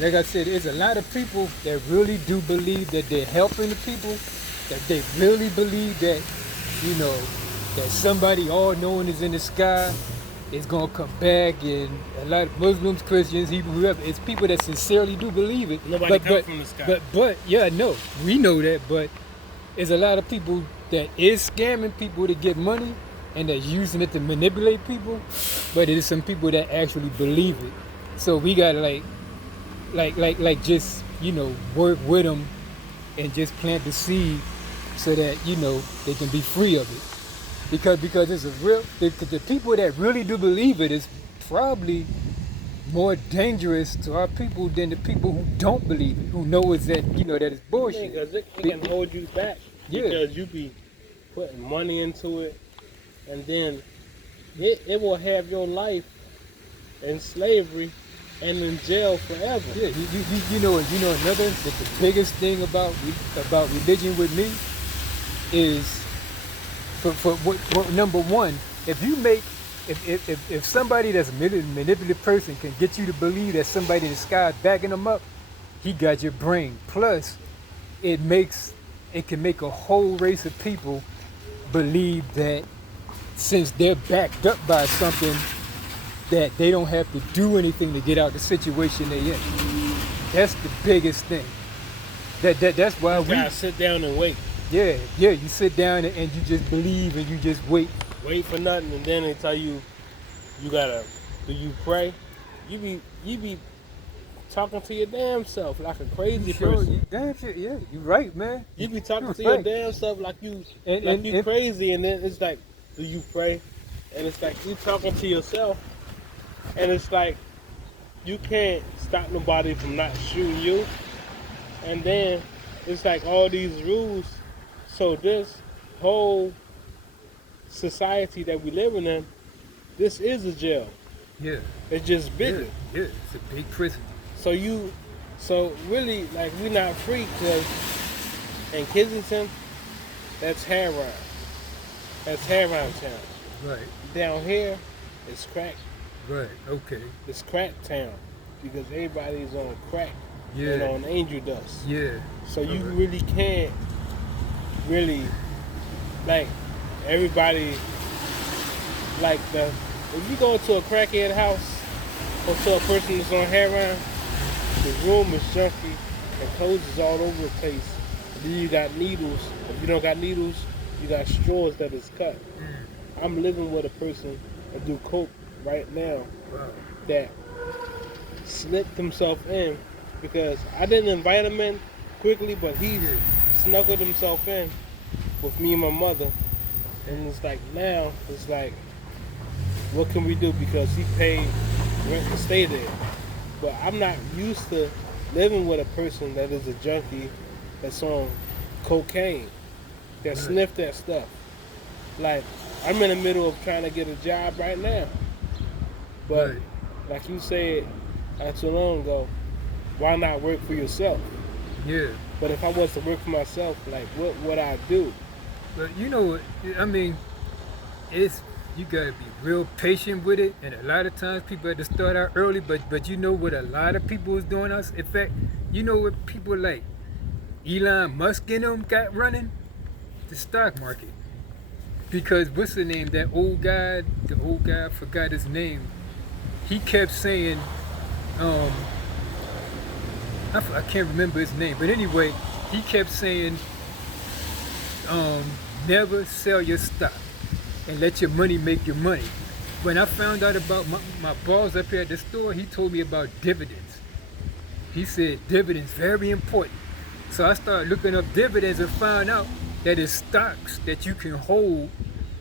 like I said, there's a lot of people that really do believe that they're helping the people, that they really believe that, you know, that somebody all knowing is in the sky is gonna come back, and a lot of Muslims, Christians, Hebrew, whoever, it's people that sincerely do believe it. Nobody comes from the sky. But yeah, no, we know that, but there's a lot of people that is scamming people to get money and they're using it to manipulate people, but it is some people that actually believe it. So we gotta just, you know, work with them and just plant the seed so that, you know, they can be free of it. Because it's a real, the people that really do believe it is probably more dangerous to our people than the people who don't believe it, who know it's that, you know, that it's bullshit. Because it can hold you back. Yeah. Because you be putting money into it, and then it will have your life in slavery and in jail forever. Yeah, you know another, the biggest thing about religion with me is for number one, if somebody that's a manipulative person can get you to believe that somebody in the sky is backing them up, he got your brain. Plus, it can make a whole race of people believe that since they're backed up by something, that they don't have to do anything to get out the situation they're in. That's the biggest thing. That's why we gotta sit down and wait. Yeah, you sit down and you just believe and you just wait. Wait for nothing, and then they tell you, do you pray? You be talking to your damn self like a crazy person. Damn shit, yeah, you right, man. You be talking to your damn self like you crazy, and then it's like, do you pray? And it's like you talking to yourself, and it's like you can't stop nobody from not shooting you. And then it's like all these rules. So this whole society that we living in, this is a jail. Yeah. It's just bigger. Yeah, it's a big prison. So really, like, we're not free, because in Kensington, that's Heron. That's Heron Town. Right. Down here, it's crack. Right, okay. It's crack town, because everybody's on crack Yeah. and on angel dust. Yeah. So you really can't like, everybody, like, if you go to a crackhead house or to a person that's on heroin, the room is junky and clothes is all over the place. And then you got needles. If you don't got needles, you got straws that is cut. I'm living with a person that do coke right now. Wow. That slipped himself in, because I didn't invite him in quickly, but he snuggled himself in with me and my mother. And it's like, now it's like, what can we do? Because he paid rent to stay there. But I'm not used to living with a person that is a junkie, that's on cocaine, that sniffed that stuff. Like, I'm in the middle of trying to get a job right now. But like you said not too long ago, why not work for yourself? Yeah. But if I was to work for myself, like, what would I do? But you know what, I mean, you gotta be real patient with it, and a lot of times people have to start out early, but you know what a lot of people is doing us? In fact, you know what people like Elon Musk and them got running? The stock market. Because what's the name? The old guy, I forgot his name. He kept saying, I can't remember his name, but anyway, he kept saying, never sell your stock and let your money make your money. When I found out about my boss up here at the store, he told me about dividends. He said dividends very important. So I started looking up dividends and found out that it's stocks that you can hold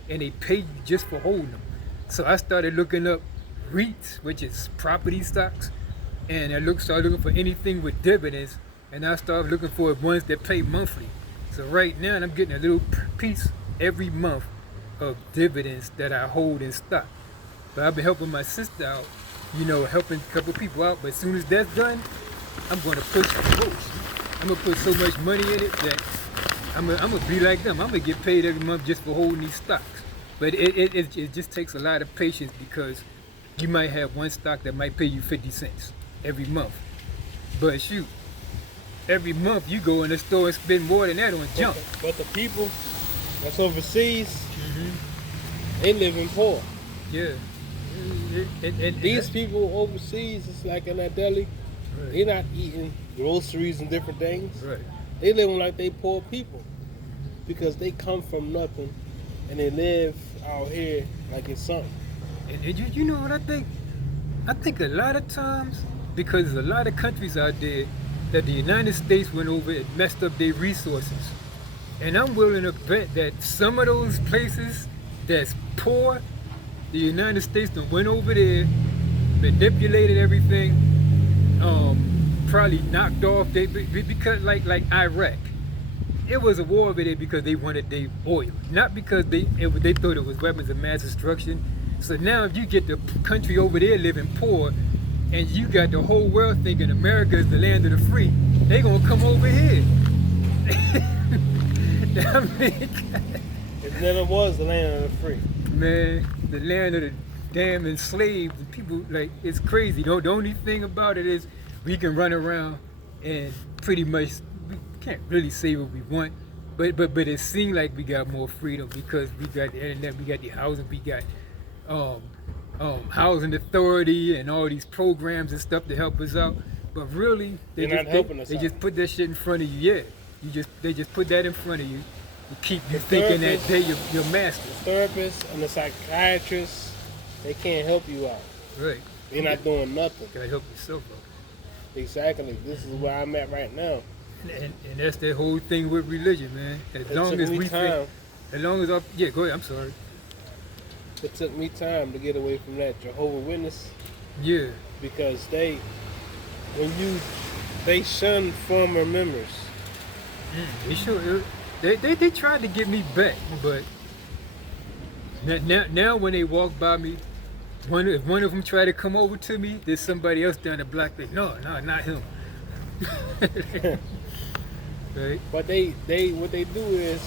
and they pay you just for holding them. So I started looking up REITs, which is property stocks, and I started looking for anything with dividends, and I started looking for ones that pay monthly. So right now I'm getting a little piece every month of dividends that I hold in stock. But I've been helping my sister out, helping a couple people out, but as soon as that's done, I'm going to push the most. I'm going to put so much money in it that I'm going to be like them. I'm going to get paid every month just for holding these stocks. But it just takes a lot of patience, because you might have one stock that might pay you 50 cents every month. But shoot, every month you go in the store and spend more than that on junk. But the people that's overseas, Mm-hmm. they live in poor. Yeah. These people overseas, it's like in that deli, they're not eating groceries and different things. Right. They living like they poor people because they come from nothing and they live out here like it's something. And you know what I think? I think a lot of times, because there's a lot of countries out there that the United States went over and messed up their resources. And I'm willing to bet that some of those places that's poor, the United States done went over there, manipulated everything, probably knocked off they because like Iraq. It was a war over there because they wanted their oil, not because they thought it was weapons of mass destruction. So now if you get the country over there living poor, and you got the whole world thinking America is the land of the free, they gonna come over here. I mean, It never was the land of the free. man, the land of the damn enslaved and people, like, it's crazy. The only thing about it is we can run around and pretty much we can't really say what we want, but it seems like we got more freedom because we got the internet, we got the housing, we got housing authority and all these programs and stuff to help us out. But really, they They're not helping us they out. just put that shit in front of you. Yeah, they just put that in front of you to keep you thinking that they're your master. The therapist and the psychiatrist, they can't help you out. Right. They're not doing nothing. Gotta help yourself out. Exactly. This is where I'm at right now. And that's the whole thing with religion, man. As It long took as me we time. as long as yeah, go ahead. I'm sorry. It took me time to get away from that Jehovah's Witness Yeah, because they shun former members. they sure they tried to get me back, but now when they walk by me, if one of them try to come over to me, there's somebody else down the block. No, not him. Right? But they what they do is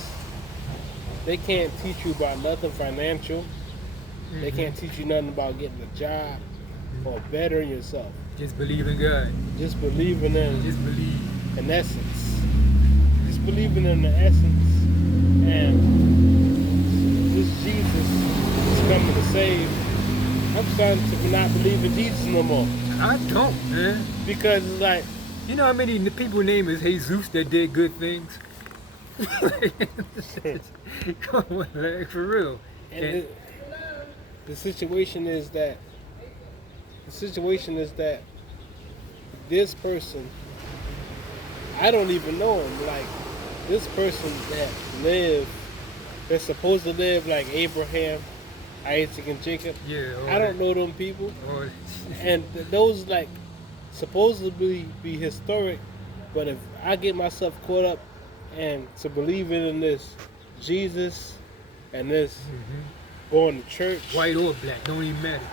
they can't teach you about nothing financial. They can't teach you nothing about getting a job or bettering yourself. Just believe in God. Just believing in Just believe. an essence. Just believing in the essence. And this Jesus is coming to save. I'm starting to not believe in Jesus no more. I don't, man. Because it's like, You know how many people name is Jesus that did good things? Come on, like, for real. and the situation is that this person, I don't even know him. Like, this person that's supposed to live like Abraham, Isaac, and Jacob. Yeah, I don't know them people. Or, And those like supposedly be historic, but if I get myself caught up and to believing in this Jesus and this going to church, white or black, don't even matter.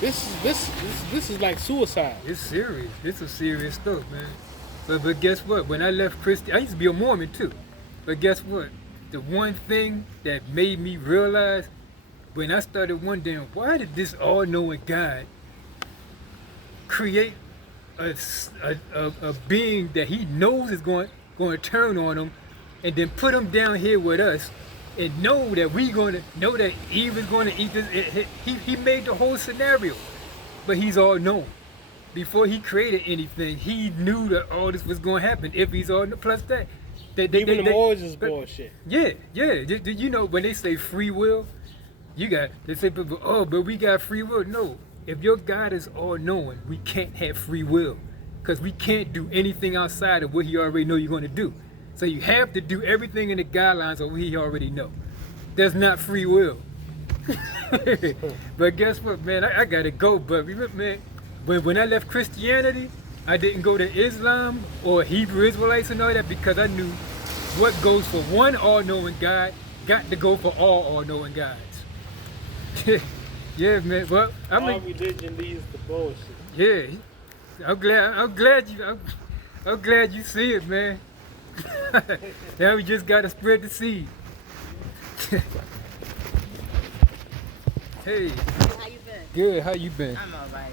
This is like suicide. It's serious. It's a serious stuff, man. But guess what? When I left Christianity, I used to be a Mormon too. But guess what? The one thing that made me realize when I started wondering, why did this all-knowing God create a being that he knows is going to turn on him, and then put him down here with us, and know that Eve is going to eat this? He made the whole scenario, but he's all-knowing. Before he created anything, he knew that all this was going to happen. If he's all plus that, Even the Moors is bullshit. yeah. You know when they say free will, they say people, oh, but we got free will. No, if your God is all-knowing, we can't have free will, because we can't do anything outside of what he already know you're going to do. So you have to do everything in the guidelines of what he already know. That's not free will. But guess what, man? I gotta go. But remember, man, when I left Christianity, I didn't go to Islam or Hebrew Israelites and all that, because I knew what goes for one all-knowing God got to go for all all-knowing gods. Yeah, man. Well, All religion leads to bullshit. yeah. I'm glad you see it, man. Now we just gotta spread the seed. Hey, How you been? good. How you been? I'm alright.